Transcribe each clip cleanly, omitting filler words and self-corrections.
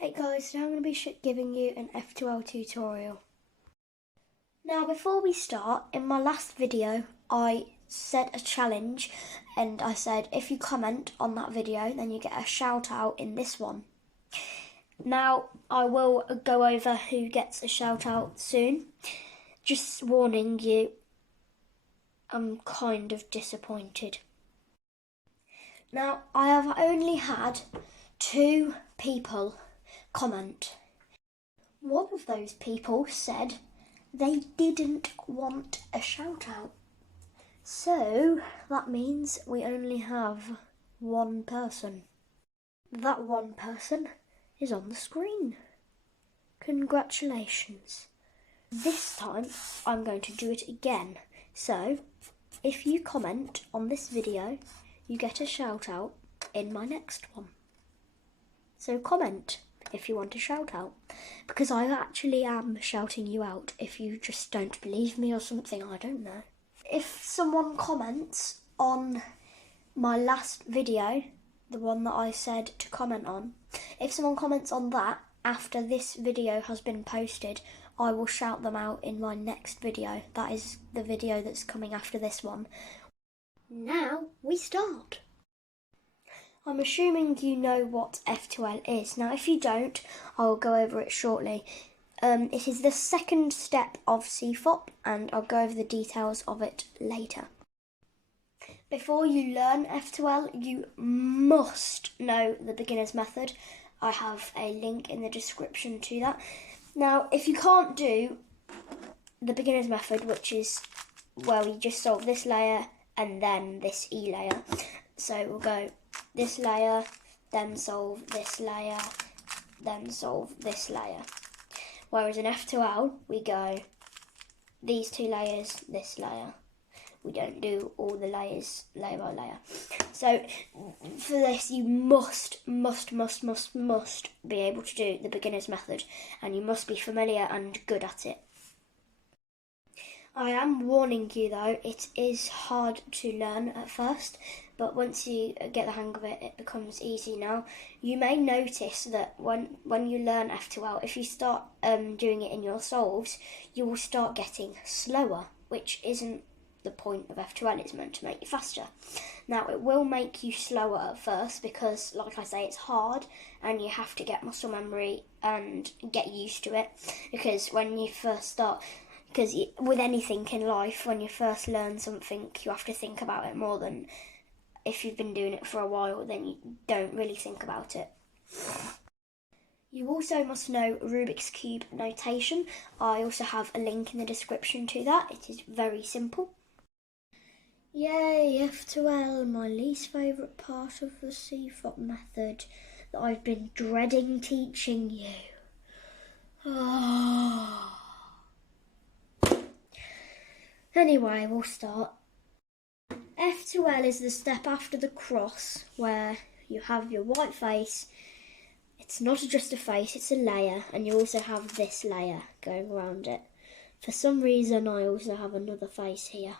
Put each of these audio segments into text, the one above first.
Hey guys, now I'm going to be giving you an F2L tutorial. Now before we start, in my last video I set a challenge and I said if you comment on that video then you get a shout out in this one. Now I will go over who gets a shout out soon. Just warning you, I'm kind of disappointed. Now I have only had 2 people comment. One of those people said they didn't want a shout out. So that means we only have one person. That one person is on the screen. Congratulations. This time I'm going to do it again. So if you comment on this video, you get a shout out in my next one. So comment if you want a shout out, because I actually am shouting you out if you just don't believe me or something, I don't know. If someone comments on my last video, the one that I said to comment on, if someone comments on that after this video has been posted, I will shout them out in my next video. That is the video that's coming after this one. Now we start. I'm assuming you know what F2L is. Now if you don't, I'll go over it shortly. It is the second step of CFOP and I'll go over the details of it later. Before you learn F2L, you must know the beginner's method. I have a link in the description to that. Now if you can't do the beginner's method, which is where we just solve this layer and then this E layer, so we'll go this layer, then solve this layer, then solve this layer. Whereas in F2L, we go these 2 layers, this layer. We don't do all the layers layer by layer. So for this, you must be able to do the beginner's method, and you must be familiar and good at it. I am warning you though, it is hard to learn at first, but once you get the hang of it, it becomes easy now. You may notice that when you learn F2L, if you start doing it in your solves, you will start getting slower, which isn't the point of F2L, it's meant to make you faster. Now it will make you slower at first because, like I say, it's hard and you have to get muscle memory and get used to it, because when you first start, because with anything in life, when you first learn something, you have to think about it more than if you've been doing it for a while, then you don't really think about it. You also must know Rubik's Cube notation. I also have a link in the description to that. It is very simple. Yay, F2L, my least favourite part of the CFOP method that I've been dreading teaching you. Oh. Anyway, we'll start. F2L is the step after the cross where you have your white face. It's not just a face, it's a layer, and you also have this layer going around it. For some reason I also have another face here.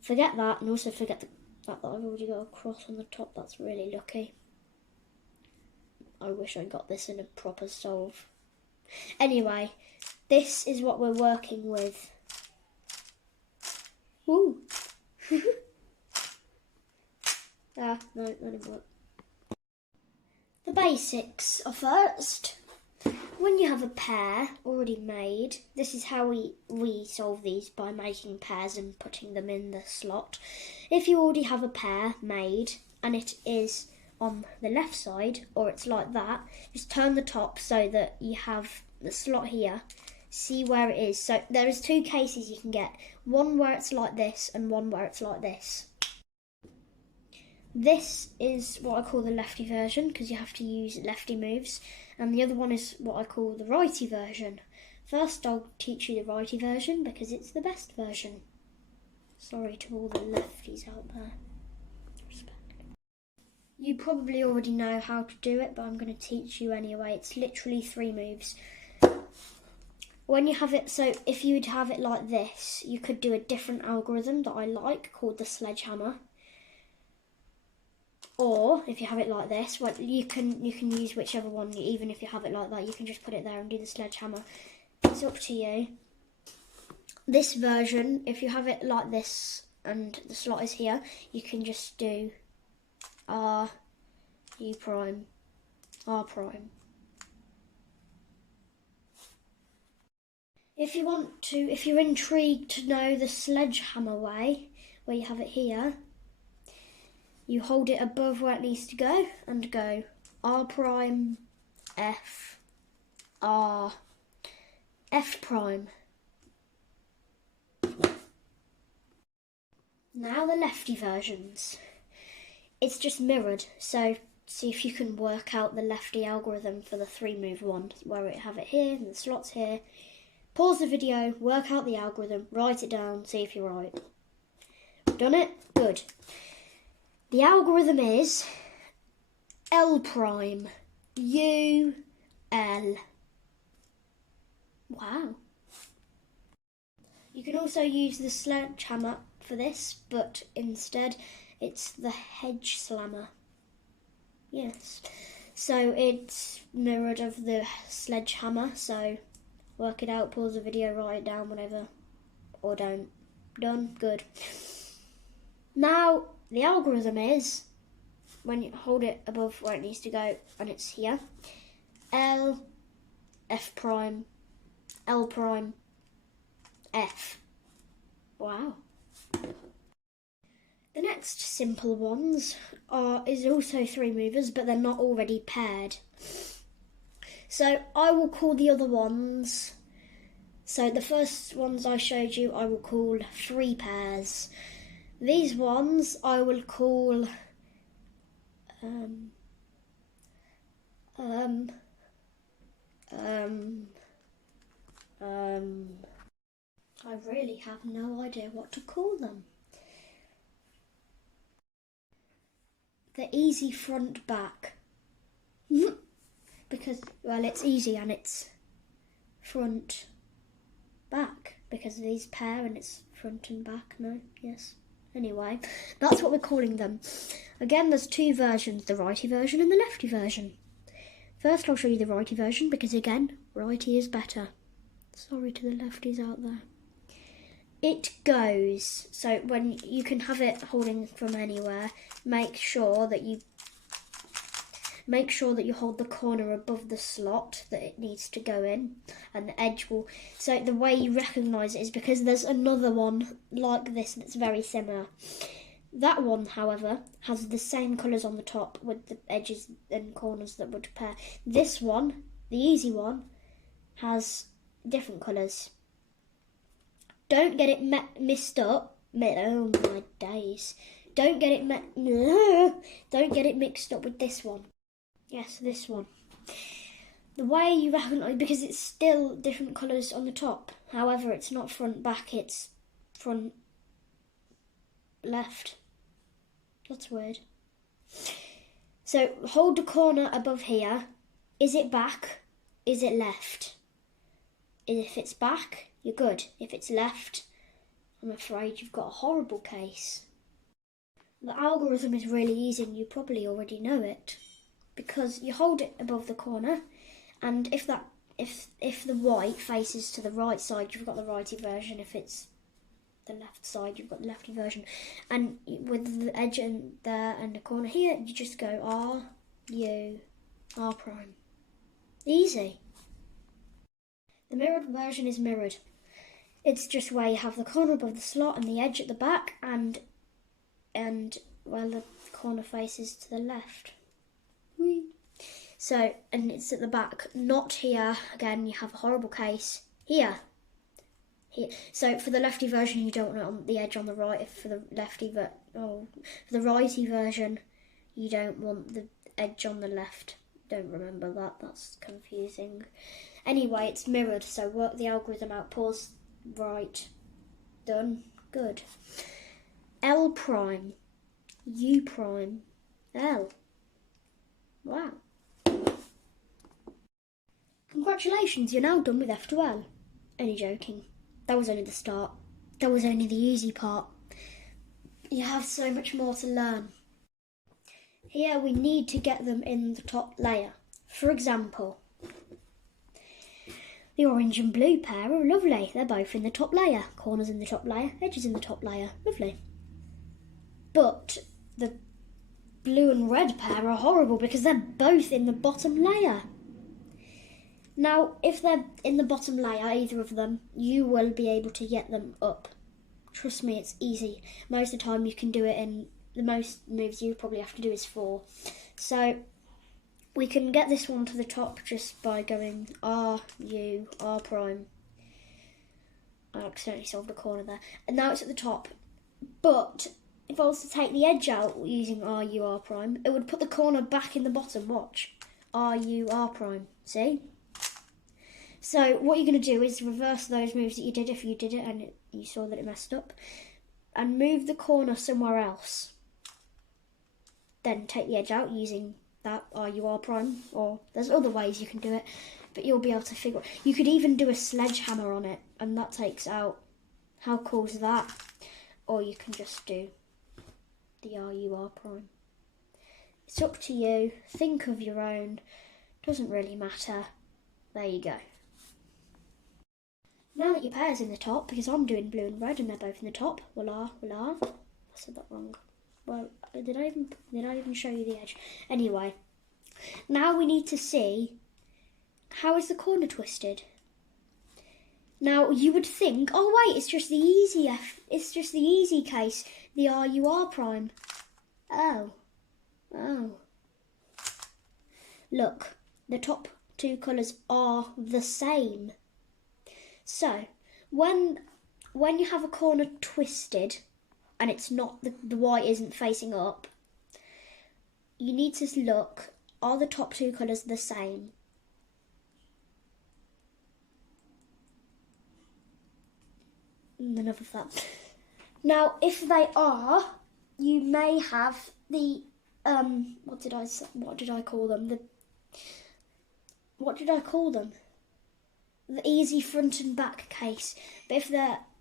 Forget that, and also forget the fact that I've already got a cross on the top. That's really lucky. I wish I got this in a proper solve. Anyway, this is what we're working with. Ooh. No, that didn't work. The basics are first. When you have a pair already made, this is how we solve these, by making pairs and putting them in the slot. If you already have a pair made and it is on the left side, or it's like that, just turn the top so that you have the slot here. See where it is. So there is 2 cases you can get. One where it's like this and one where it's like this. This is what I call the lefty version because you have to use lefty moves. And the other one is what I call the righty version. First I'll teach you the righty version because it's the best version. Sorry to all the lefties out there. Respect. You probably already know how to do it, but I'm going to teach you anyway. It's literally 3 moves. When you have it, so if you would have it like this, you could do a different algorithm that I like called the sledgehammer. Or if you have it like this, well, you can use whichever one. Even if you have it like that, you can just put it there and do the sledgehammer. It's up to you. This version, if you have it like this and the slot is here, you can just do R, U prime, R prime. If you're intrigued to know the sledgehammer way, where you have it here, you hold it above where it needs to go and go R prime, F, R, F prime. Now the lefty versions. It's just mirrored, so see if you can work out the lefty algorithm for the 3-move one, where it have it here and the slot's here. Pause the video, work out the algorithm, write it down, see if you're right. Done it? Good. The algorithm is L prime, U, L. Wow. You can also use the sledgehammer for this, but instead it's the hedge slammer. Yes. So it's mirrored of the sledgehammer, so work it out, pause the video, write it down, whatever. Or don't. Done? Good. Now, the algorithm is, when you hold it above where it needs to go, and it's here, L, F prime, L prime, F. Wow. The next simple ones is also 3 movers, but they're not already paired. So I will call the other ones. So the first ones I showed you, I will call 3 pairs. These ones I will call I really have no idea what to call them. The easy front back. Because, well, it's easy and it's front back because these pair and it's front and back. No, yes. Anyway, that's what we're calling them. Again, there's 2 versions, the righty version and the lefty version. First, I'll show you the righty version because, again, righty is better. Sorry to the lefties out there. It goes, so when you can have it holding from anywhere, make sure that you hold the corner above the slot that it needs to go in, and the edge will. So the way you recognise it is because there's another one like this that's very similar. That one, however, has the same colours on the top with the edges and corners that would pair. This one, the easy one, has different colours. Don't get it mixed up. Oh my days! Don't get it mixed up with this one. Yes, this one. The way you recognise, because it's still different colours on the top. However, it's not front back, it's front left. That's weird. So hold the corner above here. Is it back? Is it left? If it's back, you're good. If it's left, I'm afraid you've got a horrible case. The algorithm is really easy and you probably already know it, because you hold it above the corner, and if the white faces to the right side, you've got the righty version. If it's the left side, you've got the lefty version. And with the edge in there and the corner here, you just go R, U, R prime. Easy. The mirrored version is mirrored. It's just where you have the corner above the slot and the edge at the back, and well, the corner faces to the left. Whee. So, and it's at the back, not here. Again, you have a horrible case. Here. So for the lefty version, you don't want it on the edge on the right. If for the for the righty version, you don't want the edge on the left. Don't remember that. That's confusing. Anyway, it's mirrored. So work the algorithm out. Pause. Right. Done. Good. L prime. U prime. L. Wow. Congratulations, you're now done with F2L. Only joking. That was only the start. That was only the easy part. You have so much more to learn. here we need to get them in the top layer. For example, the orange and blue pair are lovely. They're both in the top layer. Corners in the top layer, edges in the top layer. Lovely. But the blue and red pair are horrible because they're both in the bottom layer. Now, if they're in the bottom layer, either of them, you will be able to get them up. Trust me, it's easy. Most of the time you can do it in, the most moves you probably have to do is 4. So we can get this one to the top just by going R, U, R prime. I accidentally solved a corner there. And now it's at the top. But if I was to take the edge out using R, U, R prime, it would put the corner back in the bottom. Watch. R, U, R prime. See? So what you're going to do is reverse those moves that you did if you did it and you saw that it messed up, and move the corner somewhere else. Then take the edge out using that RUR prime, or there's other ways you can do it, but you'll be able to figure it. You could even do a sledgehammer on it and that takes out. How cool is that? Or you can just do the RUR prime. It's up to you. Think of your own. Doesn't really matter. There you go. Now that your pair's in the top, because I'm doing blue and red and they're both in the top, voila, voila. I said that wrong. Well, did I even show you the edge? Anyway, now we need to see, how is the corner twisted? Now you would think, oh wait, it's just the easy case, the RUR prime. Oh. Look, the top 2 colours are the same. So, when you have a corner twisted and it's not, the white isn't facing up, you need to look, are the top 2 colours the same? Enough of that. Now, if they are, you may have the, what did I call them? The easy front and back case. But if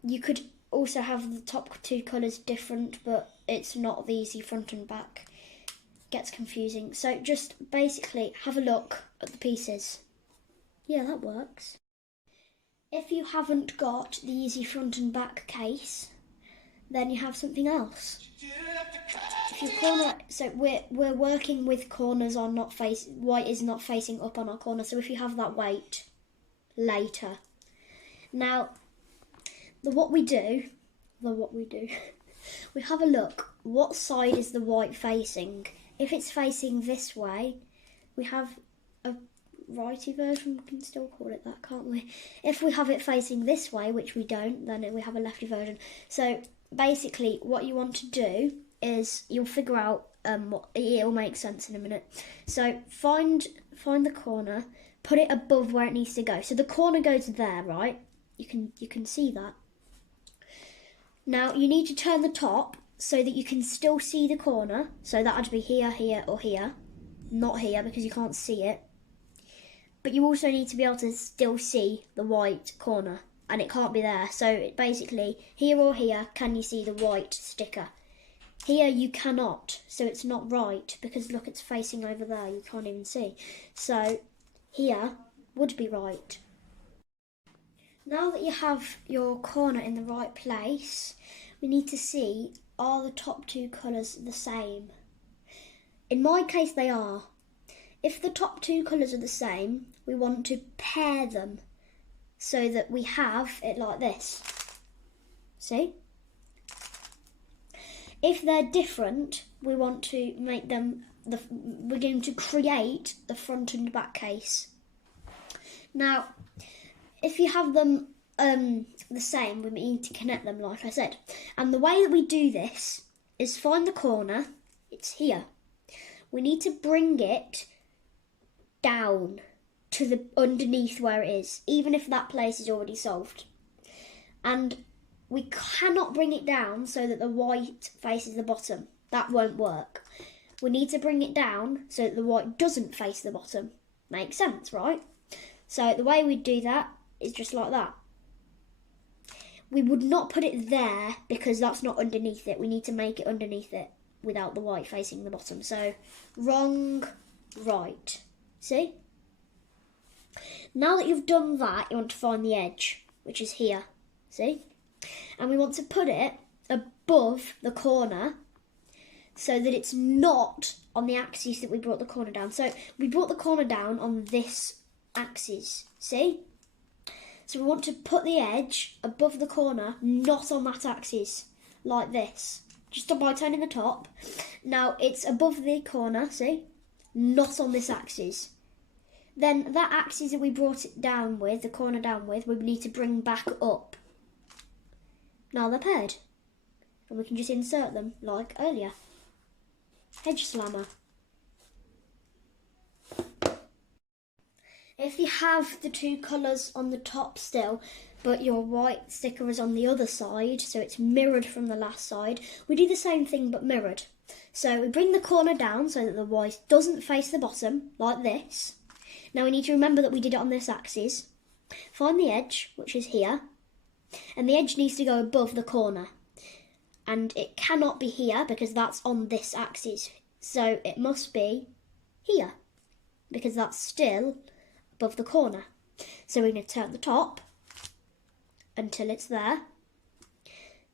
you could also have the top 2 colours different, but it's not the easy front and back. Gets confusing. So just basically have a look at the pieces. Yeah, that works. If you haven't got the easy front and back case, then you have something else. If your corner, so we're working with corners on white is not facing up on our corner. So if you have that, wait later. Now, what we do, we have a look. What side is the white facing? If it's facing this way, we have a righty version. We can still call it that, can't we? If we have it facing this way, which we don't, then we have a lefty version. So basically, what you want to do is you'll figure out it'll make sense in a minute. So find the corner. Put it above where it needs to go. So the corner goes there, right? You can see that. Now you need to turn the top so that you can still see the corner. So that would be here, here, or here. Not here because you can't see it. But you also need to be able to still see the white corner. And it can't be there. So basically, here or here, can you see the white sticker? Here you cannot. So it's not right because look, it's facing over there. You can't even see. So here would be right. Now that you have your corner in the right place, we need to see, are the top 2 colours the same? In my case they are. If the top 2 colours are the same, we want to pair them so that we have it like this. See? If they're different, we want to make them, we're going to create the front and back case. Now, if you have them the same, we need to connect them like I said. And the way that we do this is find the corner, it's here. We need to bring it down to the underneath where it is, even if that place is already solved. And we cannot bring it down so that the white faces the bottom. That won't work. We need to bring it down so that the white doesn't face the bottom. Makes sense, right? So the way we do that is just like that. We would not put it there because that's not underneath it. We need to make it underneath it. without the white facing the bottom. So wrong, right. See? Now that you've done that, you want to find the edge, which is here. See? And we want to put it above the corner so that it's not on the axis that we brought the corner down. So we brought the corner down on this axis. See? So we want to put the edge above the corner, not on that axis, like this. Just by turning the top. Now it's above the corner, see? Not on this axis. Then that axis that we brought it down with, the corner down with, we need to bring back up. Now they're paired. And we can just insert them like earlier. Edge slammer. If you have the two colours on the top still, but your white sticker is on the other side, so it's mirrored from the last side, we do the same thing but mirrored. So we bring the corner down so that the white doesn't face the bottom, like this. Now we need to remember that we did it on this axis. Find the edge, which is here, and the edge needs to go above the corner. And it cannot be here because that's on this axis. So it must be here, because that's still above the corner. So we're going to turn the top until it's there.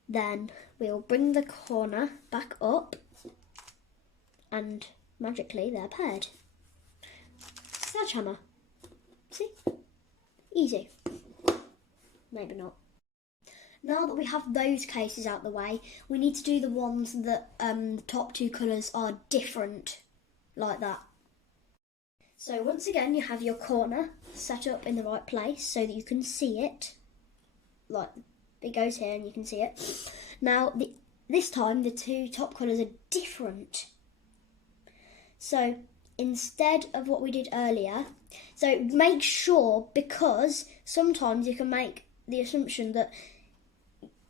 Then we'll bring the corner back up and magically they're paired. Sledgehammer. See? Easy. Maybe not. Now that we have those cases out the way, we need to do the ones that the top two colours are different, like that. So once again, you have your corner set up in the right place so that you can see it. Like, it goes here and you can see it. Now, this time, the two top colours are different. So, instead of what we did earlier, so make sure, because sometimes you can make the assumption that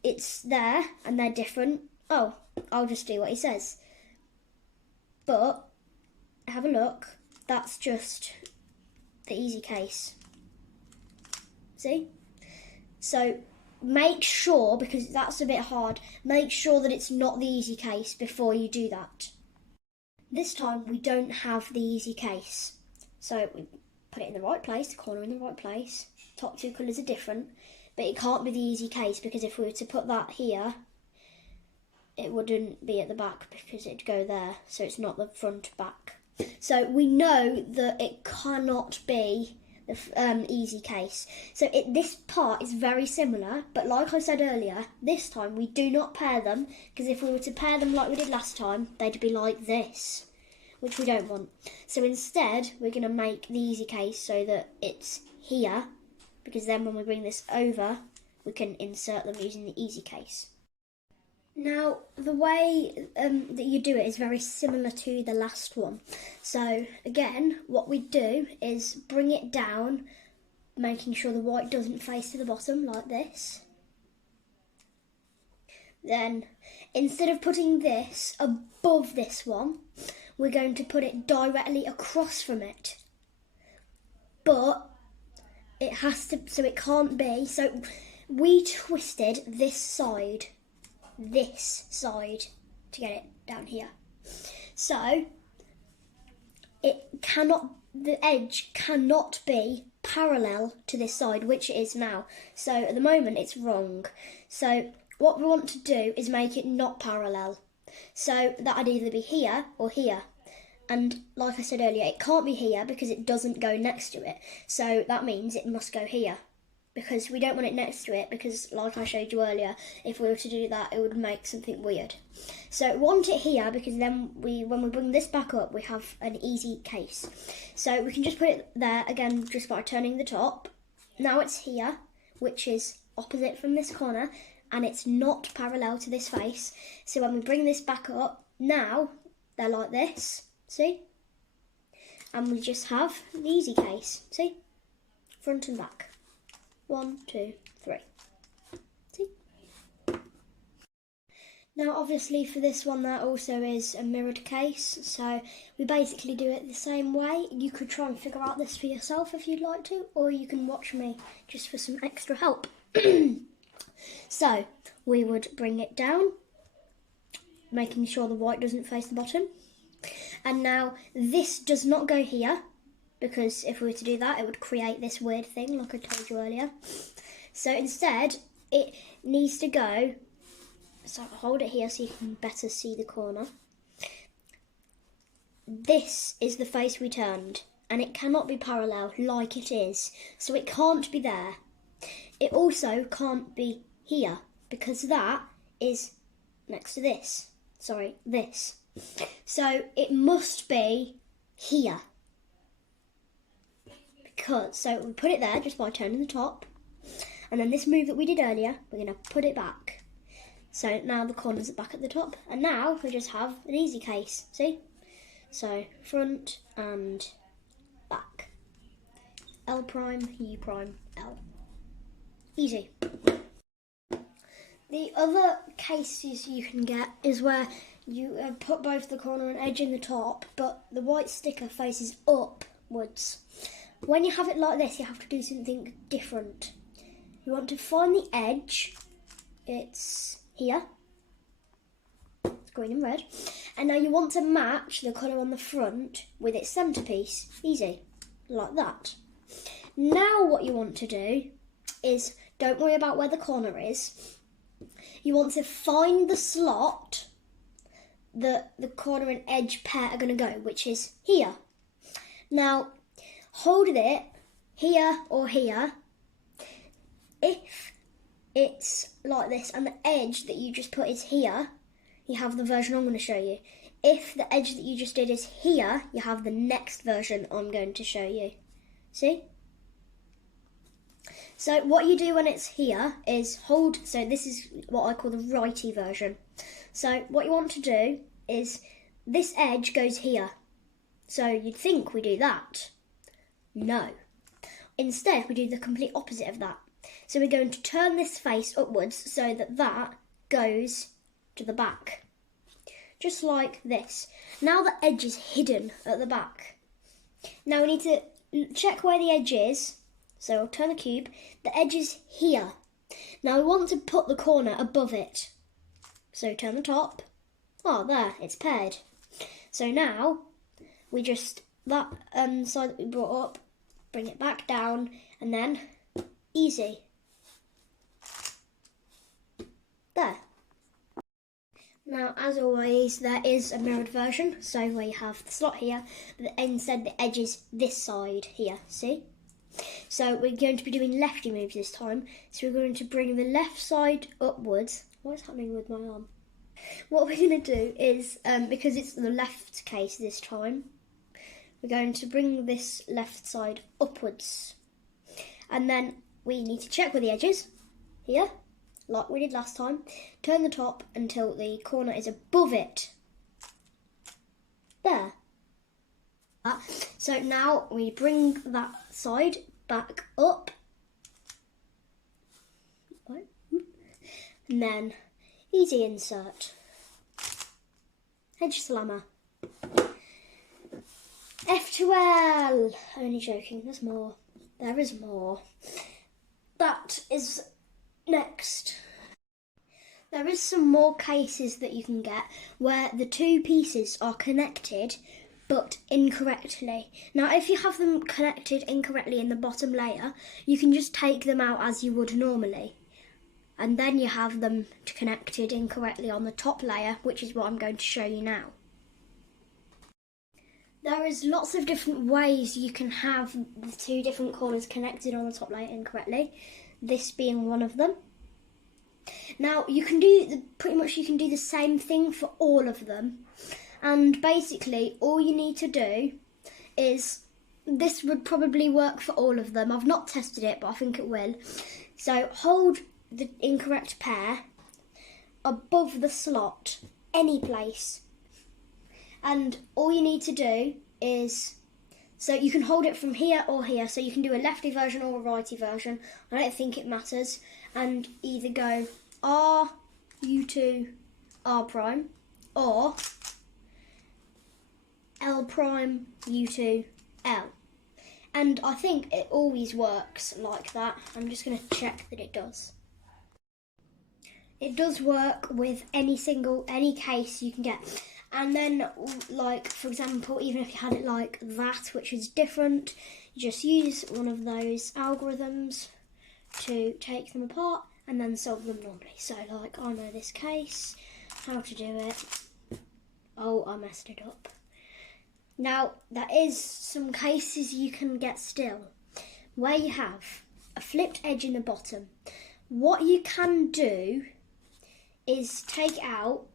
it's there and they're different. Oh, I'll just do what he says. But, have a look. That's just the easy case. See? So make sure, because that's a bit hard, make sure that it's not the easy case before you do that. This time we don't have the easy case. So we put it in the right place, the corner in the right place. Top two colours are different, but it can't be the easy case because if we were to put that here, it wouldn't be at the back because it'd go there. So it's not the front back. So we know that it cannot be the easy case. So this part is very similar, but like I said earlier, this time we do not pair them, because if we were to pair them like we did last time, they'd be like this, which we don't want. So instead, we're going to make the easy case so that it's here, because then when we bring this over, we can insert them using the easy case. Now, the way that you do it is very similar to the last one. So, again, what we do is bring it down, making sure the white doesn't face to the bottom, like this. Then, instead of putting this above this one, we're going to put it directly across from it. But, it has to, so it can't be, so we twisted this side to get it down here. So the edge cannot be parallel to this side, which it is now. So at the moment it's wrong. So what we want to do is make it not parallel. So that'd either be here or here. And like I said earlier, it can't be here because it doesn't go next to it. So that means it must go here, because we don't want it next to it, because like I showed you earlier, if we were to do that, it would make something weird. So we want it here, because then when we bring this back up, we have an easy case. So we can just put it there, again, just by turning the top. Now it's here, which is opposite from this corner, and it's not parallel to this face. So when we bring this back up, now they're like this, see? And we just have the easy case, see? Front and back. 1, 2, 3. See? Now obviously for this one there also is a mirrored case, so we basically do it the same way. You could try and figure out this for yourself if you'd like to, or you can watch me just for some extra help. So we would bring it down making sure the white doesn't face the bottom. And now this does not go here, because if we were to do that, it would create this weird thing like I told you earlier. So instead, it needs to go, so hold it here so you can better see the corner. This is the face we turned, and it cannot be parallel like it is, so it can't be there. It also can't be here, because that is next to this. Sorry, this. So it must be here. So we put it there just by turning the top, and then this move that we did earlier, we're going to put it back. So now the corners are back at the top, and now we just have an easy case, see? So front and back. L prime, U prime, L. Easy. The other cases you can get is where you put both the corner and edge in the top, but the white sticker faces upwards. When you have it like this, you have to do something different. You want to find the edge. It's here. It's green and red. And now you want to match the colour on the front with its centrepiece. Easy. Like that. Now what you want to do is, don't worry about where the corner is. You want to find the slot that the corner and edge pair are going to go, which is here. Now, hold it here or here. If it's like this and the edge that you just put is here, you have the version I'm going to show you. If the edge that you just did is here, you have the next version I'm going to show you. See? So what you do when it's here is hold, so this is what I call the righty version. So what you want to do is, this edge goes here. So you'd think we do that. No. Instead, we do the complete opposite of that. So we're going to turn this face upwards so that that goes to the back. Just like this. Now the edge is hidden at the back. Now we need to check where the edge is. So I'll turn the cube. The edge is here. Now we want to put the corner above it. So turn the top. Oh, there, it's paired. So now we just, that side that we brought up, bring it back down, and then easy. There. Now, as always, there is a mirrored version, so where you have the slot here, but instead the edge is this side here, see? So we're going to be doing lefty moves this time, so we're going to bring the left side upwards. What's happening with my arm? What we're going to do is, because it's the left case this time, we're going to bring this left side upwards. And then we need to check where the edge is, here, like we did last time. Turn the top until the corner is above it. There. So now we bring that side back up. And then easy insert. Edge slammer. F2L. Only joking, there's more. There is more. That is next. There is some more cases that you can get where the two pieces are connected but incorrectly. Now if you have them connected incorrectly in the bottom layer, you can just take them out as you would normally. And then you have them connected incorrectly on the top layer, which is what I'm going to show you now. There is lots of different ways you can have the two different corners connected on the top layer incorrectly, this being one of them. Now you can do, pretty much you can do the same thing for all of them, and basically all you need to do is, this would probably work for all of them. I've not tested it, but I think it will. So hold the incorrect pair above the slot, any place. And all you need to do is, so you can hold it from here or here, so you can do a lefty version or a righty version. I don't think it matters. And either go R, U2, R prime, or L prime, U2, L. And I think it always works like that. I'm just going to check that it does. It does work with any case you can get. And then, like, for example, even if you had it like that, which is different, you just use one of those algorithms to take them apart and then solve them normally. So, like, I know this case, how to do it. Oh, I messed it up. Now, there is some cases you can get still, where you have a flipped edge in the bottom. What you can do is take it out,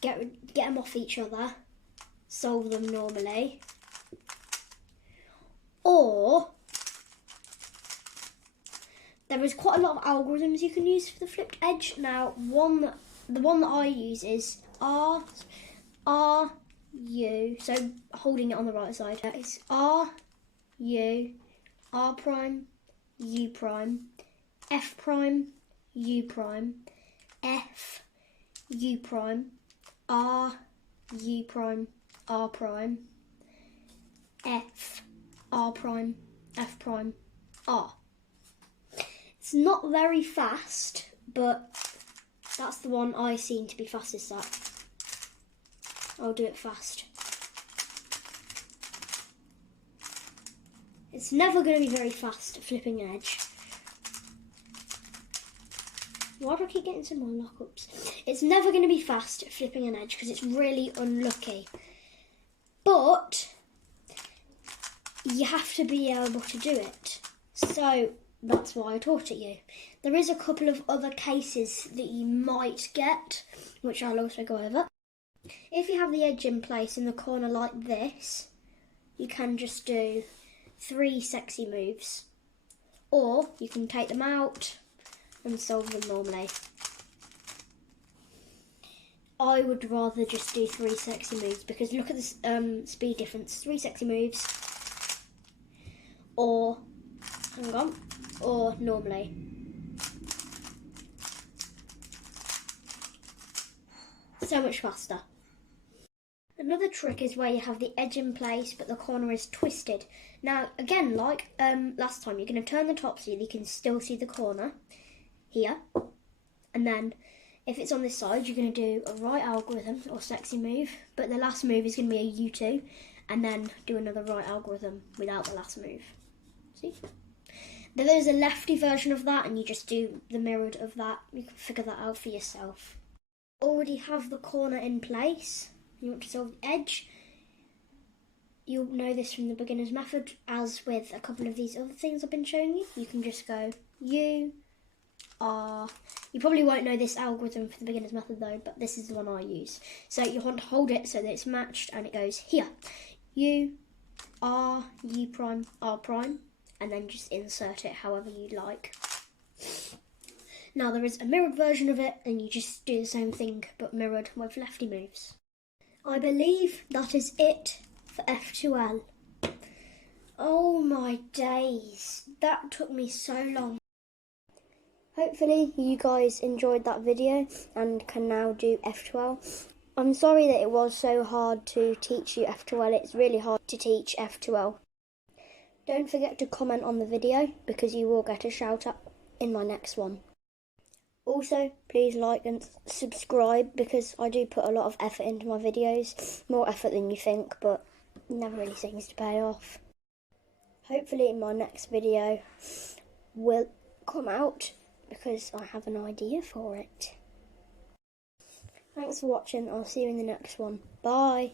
get them off each other, solve them normally, or there is quite a lot of algorithms you can use for the flipped edge. Now, the one that I use is R U, so holding it on the right side. It's R U, R prime, U prime, F prime, U prime, F, U prime, R, U prime, R prime, F, R prime, F prime, R. It's not very fast, but that's the one I seem to be fastest at. I'll do it fast. It's never going to be very fast at flipping an edge. Why do I keep getting some more lockups? It's never going to be fast at flipping an edge because it's really unlucky. But you have to be able to do it. So that's why I taught it you. There is a couple of other cases that you might get, which I'll also go over. If you have the edge in place in the corner like this, you can just do 3 sexy moves. Or you can take them out and solve them normally. I would rather just do 3 sexy moves because look at the speed difference. 3 sexy moves, or hang on, or normally. So much faster. Another trick is where you have the edge in place but the corner is twisted. Now again, like last time, you're going to turn the top so you can still see the corner here, and then if it's on this side you're going to do a right algorithm or sexy move, but the last move is going to be a U2, and then do another right algorithm without the last move. See? There is a lefty version of that and you just do the mirrored of that. You can figure that out for yourself. Already have the corner in place. You want to solve the edge. You'll know this from the beginner's method, as with a couple of these other things I've been showing you. You can just go U, R. You probably won't know this algorithm for the beginner's method though, but this is the one I use. So you want to hold it so that it's matched and it goes here. U, R, U prime, R prime, and then just insert it however you like. Now there is a mirrored version of it and you just do the same thing but mirrored with lefty moves. I believe that is it for F2L. Oh my days, that took me so long. Hopefully you guys enjoyed that video and can now do F2L. I'm sorry that it was so hard to teach you F2L, it's really hard to teach F2L. Don't forget to comment on the video because you will get a shout out in my next one. Also, please like and subscribe because I do put a lot of effort into my videos. More effort than you think, but never really seems to pay off. Hopefully in my next video will come out because I have an idea for it. Thanks for watching. I'll see you in the next one. Bye.